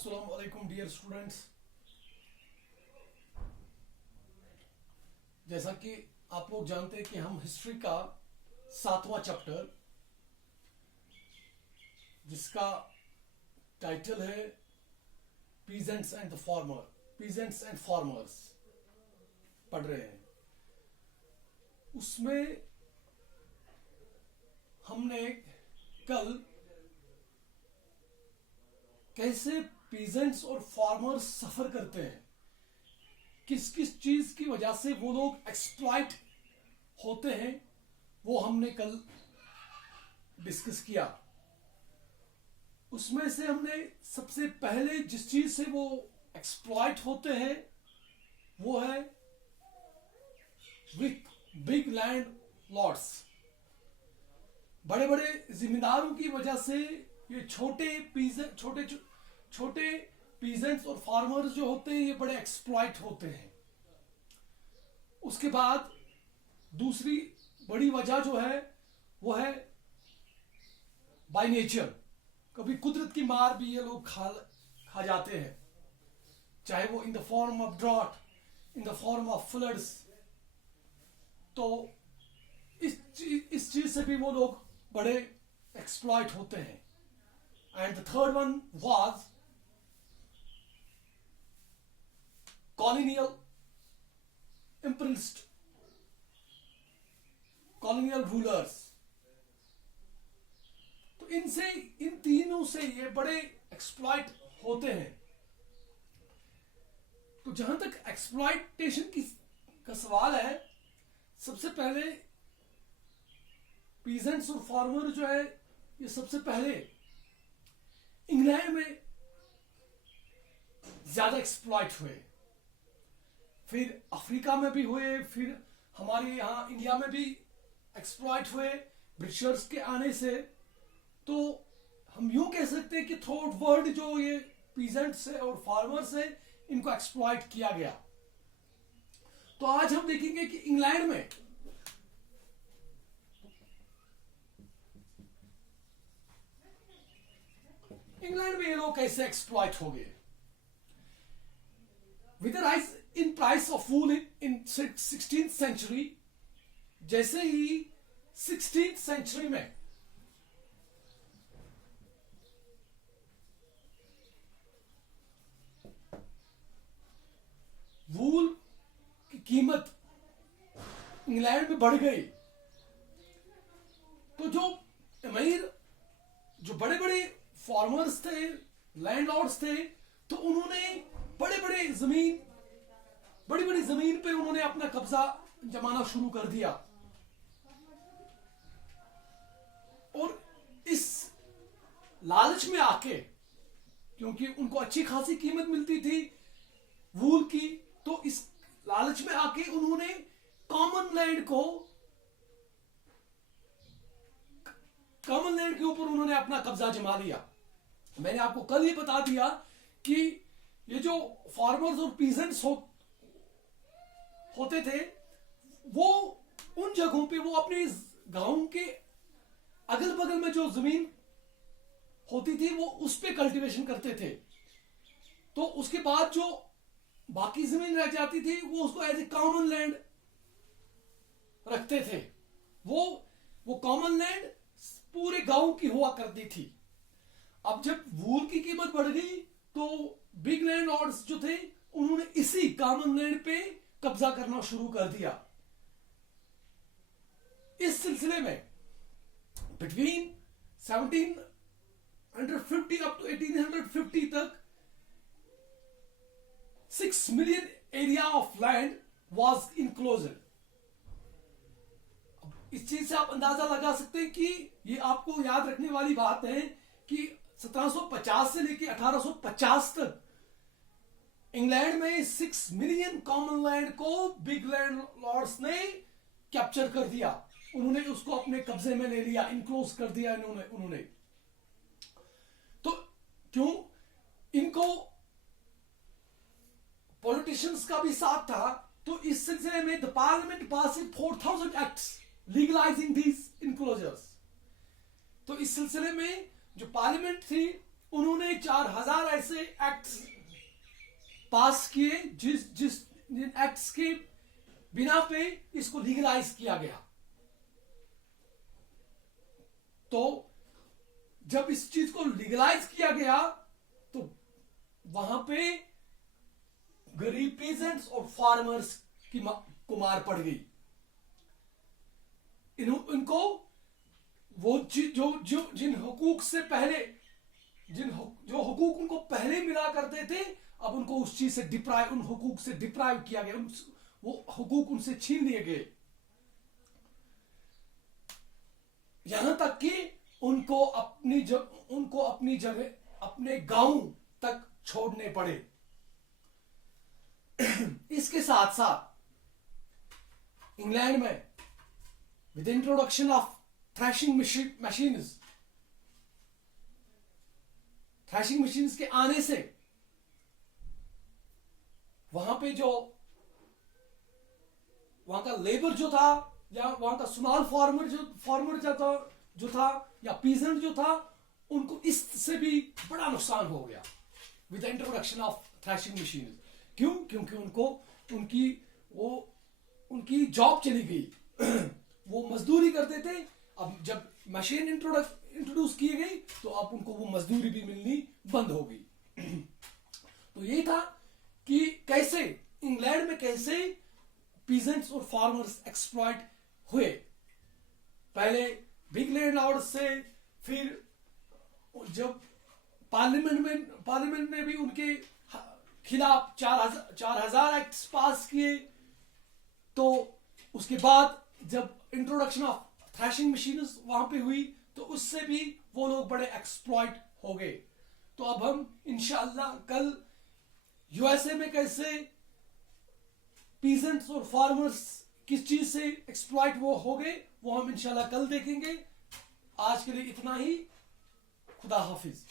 अस्सलाम वालेकुम dear students. जैसा कि आप लोग जानते हैं कि हम हिस्ट्री का 7वां चैप्टर जिसका टाइटल है पीजेंट्स एंड फार्मर्स पढ़ रहे हैं। उसमें हमने कल कैसे पीजेंट्स और फार्मर्स सफर करते हैं, किस किस चीज की वजह से वो लोग एक्सप्लॉइट होते हैं, वो हमने कल डिस्कस किया। उसमें से हमने सबसे पहले जिस चीज से वो एक्सप्लॉइट होते हैं वो है विथ बिग लैंड लॉर्ड्स। बड़े बड़े जिम्मेदारों की वजह से ये छोटे पीजेंट्स और फार्मर्स जो होते हैं ये बड़े एक्सप्लॉइट होते हैं। उसके बाद दूसरी बड़ी वजह जो है वो है बाय नेचर। कभी कुदरत की मार भी ये लोग खा जाते हैं, चाहे वो in the form of drought, in the form of floods. तो इस चीज से भी वो लोग बड़े एक्सप्लॉइट होते हैं। And the third one was colonial imperialist, colonial rulers। तो इन तीनों से ये बड़े एक्सप्लॉइट होते हैं। तो जहां तक एक्सप्लॉइटेशन का सवाल है, सबसे पहले पीजेंट्स और फार्मर जो है ये सबसे पहले इंग्लैंड में ज्यादा एक्सप्लॉइट हुए, फिर अफ्रीका में भी हुए, फिर हमारे यहाँ इंडिया में भी एक्सप्लॉइट हुए ब्रिटिशर्स के आने से। तो हम यूं कह सकते हैं कि थ्रू वर्ल्ड जो ये पीजेंट्स है और फार्मर्स है इनको एक्सप्लॉइट किया गया। तो आज हम देखेंगे कि इंग्लैंड में ये लोग कैसे एक्सप्लॉइट हो गए। With the rise in price of wool in 16th century, जैसे ही 16th सेंचुरी में वूल की कीमत इंग्लैंड में बढ़ गई, तो जो अमीर जो बड़े बड़े फार्मर्स थे, लैंडलॉर्ड्स थे, तो उन्होंने बड़ी बड़ी जमीन पे उन्होंने अपना कब्जा जमाना शुरू कर दिया। और इस लालच में आके, क्योंकि उनको अच्छी खासी कीमत मिलती थी वूल की, तो इस लालच में आके उन्होंने कॉमन लैंड के ऊपर उन्होंने अपना कब्जा जमा लिया। मैंने आपको कल ही बता दिया कि ये जो फार्मर्स और पीजेंट्स होते थे, वो उन जगहों पे वो अपने गांव के अगल बगल में जो जमीन होती थी वो उस पे कल्टीवेशन करते थे। तो उसके बाद जो बाकी जमीन रह जाती थी वो उसको एज ए कॉमन लैंड रखते थे। वो कॉमन लैंड पूरे गांव की हुआ करती थी। अब जब वूल की कीमत बढ़ गई तो बिग लैंड लॉर्ड्स जो थे उन्होंने इसी कॉमन लैंड पे कब्जा करना शुरू कर दिया। इस सिलसिले में बिटवीन 1750 अप टू 1850 तक 6 million area of land was enclosed. इस चीज से आप अंदाजा लगा सकते हैं कि ये आपको याद रखने वाली बात है कि 1750 से लेकर 1850 तक इंग्लैंड में 6 मिलियन कॉमन लैंड को बिग लैंड लॉर्ड्स ने कैप्चर कर दिया। उन्होंने उसको अपने कब्जे में ले लिया, इनक्लोज कर दिया उन्होंने। तो क्यों? इनको पॉलिटिशियंस का भी साथ था। तो इस सिलसिले में the parliament passing 4000 acts legalising these enclosures. तो इस सिलसिले में जो पार्लियामेंट थी उन्होंने 4000 ऐसे एक्ट्स पास किए जिन एक्ट्स के बिना पे इसको लीगलाइज किया गया। तो जब इस चीज को लीगलाइज किया गया तो वहां पे गरीब पीजेंट्स और फार्मर्स को मार पड़ गई। इनको वो जो जिन हुकूक से पहले जो हुकूक उनको पहले मिला करते थे, अब उनको उस चीज से उन हुकूक से डिप्राइव किया गया, वो हुकूक उनसे छीन लिए गए। यहां तक कि उनको अपनी जगह अपने गांव तक छोड़ने पड़े। इसके साथ साथ इंग्लैंड में with introduction of threshing machines के आने से वहां पे वहां का लेबर जो था, या वहां का स्मॉल फार्मर जो था या पीजेंट जो था, उनको इससे भी बड़ा नुकसान हो गया with introduction of threshing machine. क्यों? क्योंकि उनकी जॉब चली गई। वो मजदूरी करते थे, अब जब मशीन इंट्रोड्यूस की गई तो अब उनको वो मजदूरी भी मिलनी बंद हो गई। तो ये था कि कैसे इंग्लैंड में कैसे पीजेंट्स और फार्मर्स एक्सप्लॉइट हुए। पहले बिग लैंड लॉर्ड से, फिर जब पार्लियामेंट में भी उनके खिलाफ 4000 एक्ट्स पास किए, तो उसके बाद जब इंट्रोडक्शन ऑफ थ्रैशिंग मशीन वहां पे हुई तो उससे भी वो लोग बड़े एक्सप्लॉइट हो गए। तो अब हम इंशाअल्लाह कल यूएसए में कैसे पीजेंट्स और फार्मर्स किस चीज से एक्सप्लॉइट वो हो गए, वो हम इंशाअल्लाह कल देखेंगे। आज के लिए इतना ही। खुदा हाफिज।